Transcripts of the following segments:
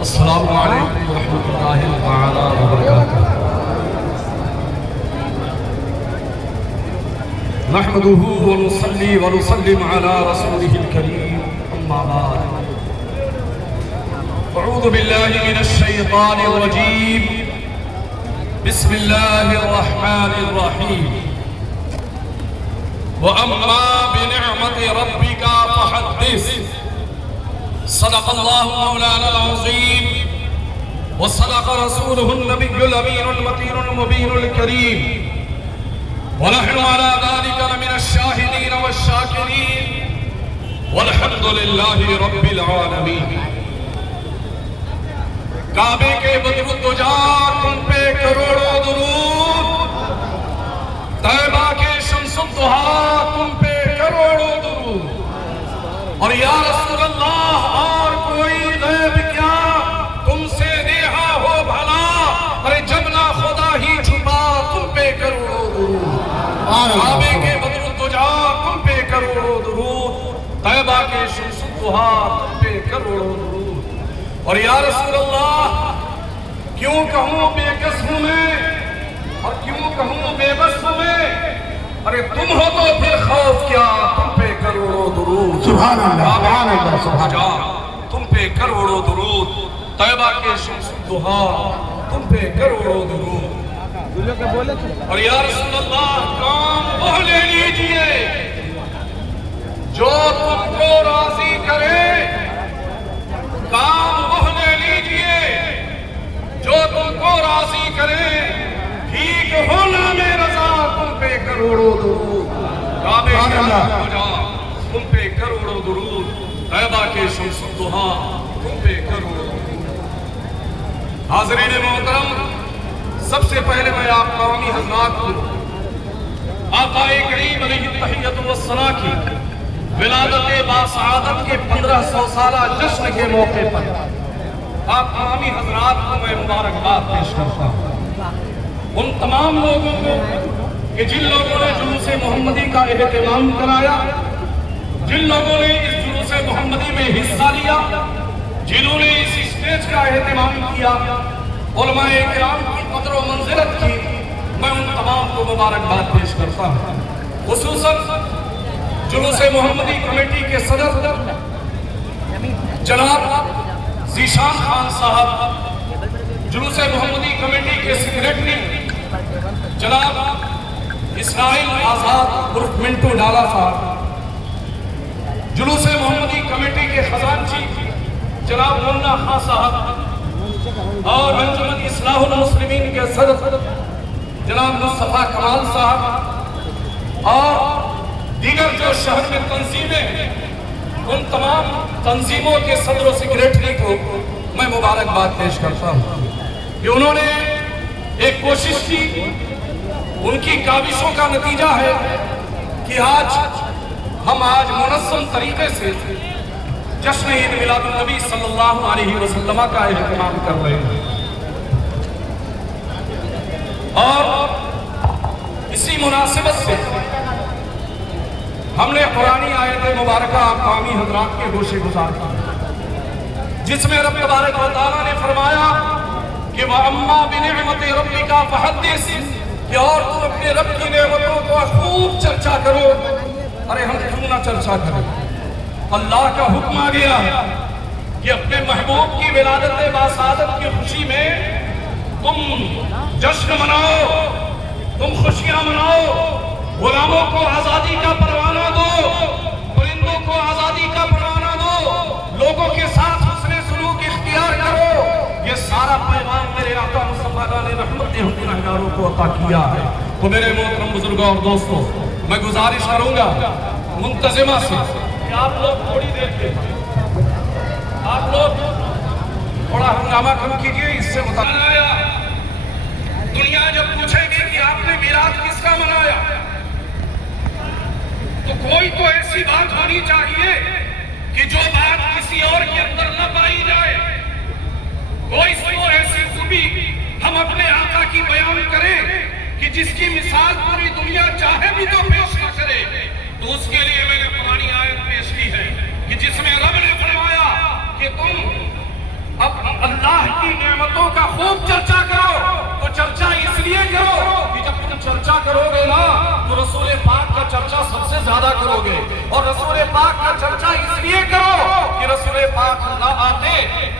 السلام علیکم ورحمۃ اللہ تعالی وبرکاتہ۔ نحمده ونصلي ونسلم على رسوله الكريم، اما بعد، اعوذ باللہ من الشیطان الرجیم، بسم اللہ الرحمن الرحیم۔ وَأَمَّا بِنِعْمَةِ رَبِّكَ فَحَدِّثْ۔ صدق اللہ مولانا العظیم وصدق رسولہ النبی الامین المتین المبین الکریم، ونحن على ذلك لمن الشاہدین والشاکرین، والحمد للہ رب العالمین۔ کعبے کے بدر الدجا تم پہ کروڑوں درود، طیبہ کے شمس الضحا تم پہ کروڑوں درود، اور یا رسول اللہ اور کوئی غیب کیا تم سے نیہا ہو بھلا، ارے جب نہ خدا ہی چھپا تم پہ کروڑوں درود، کعبے کے بدر الدجا تم پہ کروڑوں درود، طیبہ کے شمس الضحا تم پہ کروڑوں درود، اور یا رسول اللہ کیوں کہوں بے کس ہوں میں اور کیوں کہوں بے بس ہوں میں، ارے تم ہو تو پھر خوف کیا تم پہ کروڑوں درود، سبحان اللہ سبحان اللہ سبحان اللہ، تم پہ کروڑوں درود، طیبہ کے شمس الضحا تم پہ کروڑوں درود، اور یا رسول اللہ کام وہ لے لیجئے جو تم کو راضی کرے، کام وہ لے لیجئے جو تم کو راضی کرے، ٹھیک ہونا میں رضا تم پہ کروڑوں درود، کعبے کے بدر تم پہ کروڑوں درود، طیبہ کے شمس الضحا تم پہ کروڑوں درود۔ حاضرین محترم، سب سے پہلے میں آپ قومی حضرات کو آقا کریم علیہ التحیۃ والثناء کی ولادت باسعادت کے 1500 سالہ جشن کے موقع پر آپ قومی حضرات کو میں مبارکباد پیش کرتا ہوں، ان تمام لوگوں کو کہ جن لوگوں نے جلوس محمدی کا اہتمام کرایا، جن لوگوں نے اس جلوس محمدی میں حصہ لیا، جنہوں نے اس اسٹیج کا اہتمام کیا، علماء کرام کی قدر و منزلت کی، میں ان تمام کو مبارکباد پیش کرتا ہوں۔ خصوصاً جلوس محمدی کمیٹی کے صدر جناب ذیشان خان صاحب، جلوس محمدی کمیٹی کے سیکریٹری جناب اسرائیل آزاد عرف منٹو ڈالا صاحب، جلوس محمدی کمیٹی کے خزانچی جناب منا خان صاحب، اور انجمن اصلاح المسلمین کے صدر جناب مصطفیٰ کمال صاحب، اور دیگر جو شہر میں تنظیمیں ہیں، ان تمام تنظیموں کے صدر و سیکریٹری کو میں مبارکباد پیش کرتا ہوں کہ انہوں نے ایک کوشش کی، ان کی کاوشوں کا نتیجہ ہے کہ ہم آج منظم طریقے سے جشن عید میلاد النبی صلی اللہ علیہ وسلم کا اہتمام کر رہے ہیں، اور اسی مناسبت سے ہم نے قرآنی آیت مبارکہ قومی حضرات کے گوشے گزار کی، جس میں رب تبارک و تعالیٰ نے فرمایا کہ وَأَمَّا بِنِعْمَةِ رَبِّكَ فَحَدِّثْ، کہ اور تم اپنے رب کی نعمتوں کو خوب چرچا کرو۔ ارے ہم کیوں نہ چرچا کریں؟ اللہ کا حکم آ گیا کہ اپنے محبوب کی ولادت باسعادت کی خوشی میں تم جشن مناؤ، تم خوشیاں مناؤ، غلاموں کو آزادی کا پروانہ دو، پرندوں کو آزادی کا پروانہ دو، لوگوں کے ساتھ حسن سلوک اختیار کرو۔ یہ سارا پیغام میرے آقا مصطفیٰ نے رحمت ہم گنہگاروں کو عطا کیا ہے۔ تو میرے محترم بزرگوں اور دوستوں، میں گزارش کروں گا منتظمہ سے کہ آپ لوگ تھوڑی دیر کے آپ لوگ تھوڑا ہنگامہ کم کیجئے، اس سے متعلق دنیا جب پوچھے گی کہ آپ نے میلاد کس کا منایا، تو کوئی تو ایسی بات ہونی چاہیے کہ جو بات کسی اور کے اندر نہ پائی جائے، کوئی تو ایسی خوبی ہم اپنے آقا کی بیان کریں کہ جس کی مثال پوری دنیا چاہے بھی تو پیش نہ کرے۔ تو اس کے لیے میں نے قرآنی آیت پیش کی ہے کہ جس میں رب نے فرمایا اللہ کی نعمتوں کا خوب چرچا کرو، تو چرچا اس لیے کرو کہ جب تم چرچا کرو گے نا تو رسول پاک کا چرچا سب سے زیادہ کرو گے، اور رسول پاک کا چرچا اس لیے کرو کہ رسول پاک نہ آتے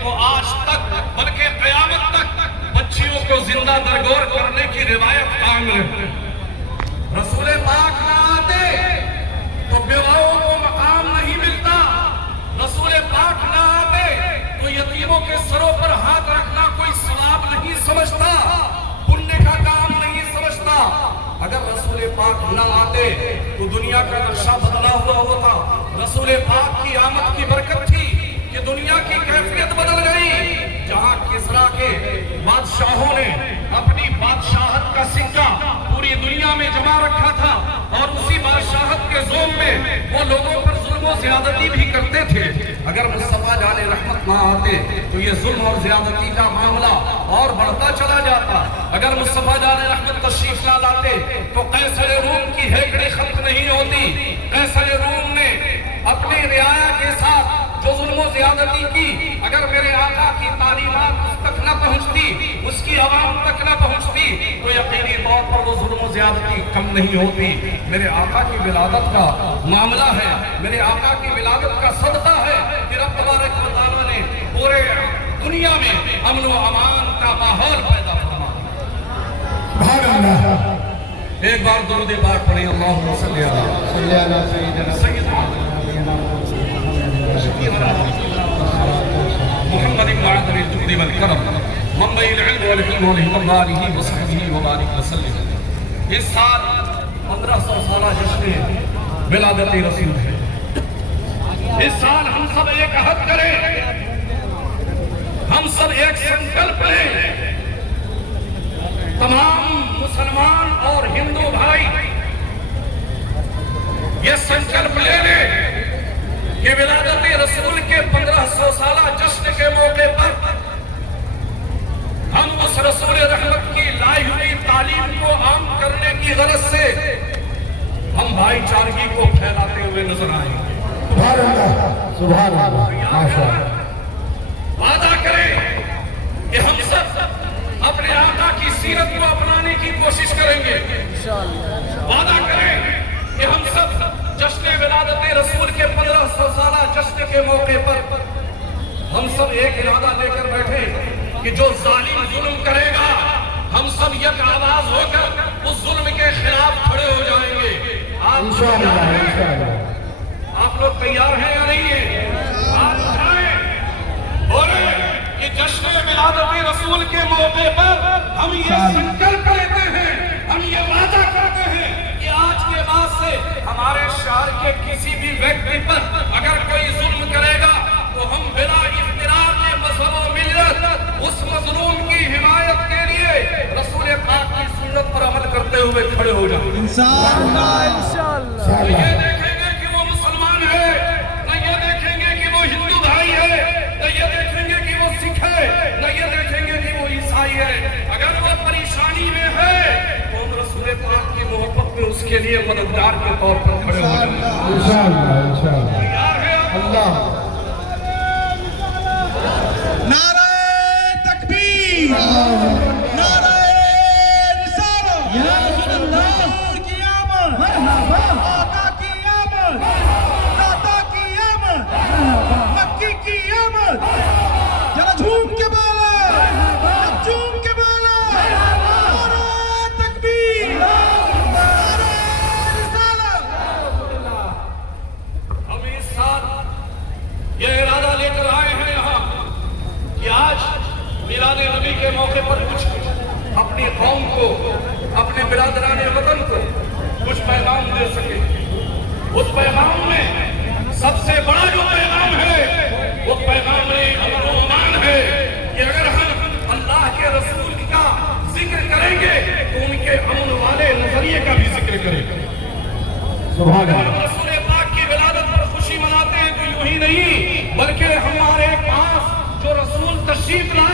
تو آج تک بلکہ قیامت تک بچیوں کو زندہ درگور کرنے کی روایت قائم رہے۔ رسول پاک نہ آتے تو بیواؤں کو مقام نہیں ملتا، رسول پاک نہ آتے تو یتیموں کے سروں پر ہاتھ رکھنا کوئی ثواب نہیں سمجھتا، پنیہ کا کام نہیں سمجھتا۔ اگر رسول پاک نہ آتے تو دنیا کا نقشہ بدلا ہوا ہوتا۔ رسول پاک کی آمد کی برکت تھی کہ دنیا کی کیفیت بدل گئی۔ جہاں کسرا کے بادشاہوں نے اپنی بادشاہت کا سکہ پوری دنیا میں جمع رکھا تھا، اور اسی بادشاہت کے زوم میں وہ لوگوں پر ظلم و زیادتی بھی کرتے تھے، اگر مصطفیٰ جان رحمت نہ آتے تو یہ ظلم اور زیادتی کا معاملہ اور بڑھتا چلا جاتا۔ اگر مصطفیٰ جان رحمت تشریف نہ لاتے تو قیصر روم کی ہیکڑی ختم نہیں ہوتی۔ قیصر روم نے اپنی رعایا کے ساتھ جو ظلم و زیادتی کی، اگر میرے آقا کی تعلیمات اس تک نہ پہنچتی، اس کی عوام تک نہ پہنچتی، تو یقینی طور پر وہ ظلم و زیادتی کم نہیں ہوتی۔ میرے آقا کی ولادت کا معاملہ ہے، میرے آقا کی ولادت کا صدقہ ہے کہ رب تبارک و تعالیٰ نے پورے دنیا میں امن و امان کا ماحول پیدا فرمایا۔ ایک بار درود پاک پڑھیں، اللہم صلی علی سیدنا محمد معدن الجود والکرم منبع العلم والحلم والحکم آلہ وصحبہ وبارک وسلم۔ اس سال 1500 سالہ جشن ولادت رسول ہے۔ اس سال ہم سب ایک عہد کریں، ہم سب ایک سنکلپ لیں، تمام مسلمان اور ہندو بھائی یہ سنکلپ لے لیں کہ ولادت رسول کے 1500 سالہ جشن کے موقع پر ہم اس رسول رحمت کی لائی ہوئی تعلیم کو عام کرنے کی غرض سے ہم بھائی چارگی کو پھیلاتے ہوئے نظر آئیں گے۔ سبحان اللہ، سبحان اللہ، ماشاءاللہ۔ وعدہ کریں کہ ہم سب اپنے آقا کی سیرت کو اپنانے کی کوشش کریں گے۔ وعدہ کریں کہ ہم سب جشن ولادت رسول کے 1500 سالہ جشن کے موقع پر ہم سب ایک ارادہ لے کر بیٹھے کہ جو ظالم ظلم کرے گا ہم سب یک آواز ہو کر اس ظلم کے خلاف کھڑے ہو جائیں گے۔ آپ لوگ تیار ہیں یا نہیں ہیں؟ آپ جائیں بولیں کہ جشن ولادت رسول کے موقع پر ہم یہ سنکلپ لیتے ہیں، ہم یہ وعدہ کرتے ہیں کہ آج کے بعد سے ہمارے شہر کے کسی بھی ویکتی پر اگر کوئی ظلم کرے گا تو ہم بلا اختلاف مذہب و ملت اس مظلوم کی حمایت کے لیے رسول پاک کی سنت پر عمل کرتے ہوئے کھڑے ہو جائیں گے۔ انشاءاللہ۔ یہ دیکھیں گے کہ وہ مسلمان ہے، نہ یہ دیکھیں گے کہ وہ ہندو بھائی ہے، نہ یہ دیکھیں گے کہ وہ سکھ ہے، نہ یہ دیکھیں گے کہ وہ عیسائی ہے۔ اگر وہ پریشانی میں ہے تو ہم رسول پاک کی محبت میں اس کے لیے مددگار کے طور پر کھڑے ہو جائیں گے۔ انشاءاللہ، انشاءاللہ۔ تیار ہے اللہ نعرہ تکبیر، نعرہ رسالت، حضور کی آمد، آقا کی آمد، داتا کی آمد، مکی کی آمد، ذرا جھوم کے بالا، جھوم کے بالا، نعرہ تکبیر، نعرہ رسالت۔ ہم اس ساتھ یہ ارادہ لے کر آئے ہیں یہاں کہ آج میلاد نبی کے موقع پر کچھ اپنی قوم کو، اپنے برادران وطن کو کچھ پیغام دے سکے۔ اس پیغام میں سب سے بڑا جو پیغام ہے وہ پیغام امن و امان ہے کہ اگر ہم اللہ کے رسول کا ذکر کریں گے تو ان کے امن والے نظریے کا بھی ذکر کریں گے۔ سبحان اللہ۔ ہم رسول پاک کی ولادت پر خوشی مناتے ہیں تو یوں ہی نہیں بلکہ ہمارے پاس جو رسول تشریف لائے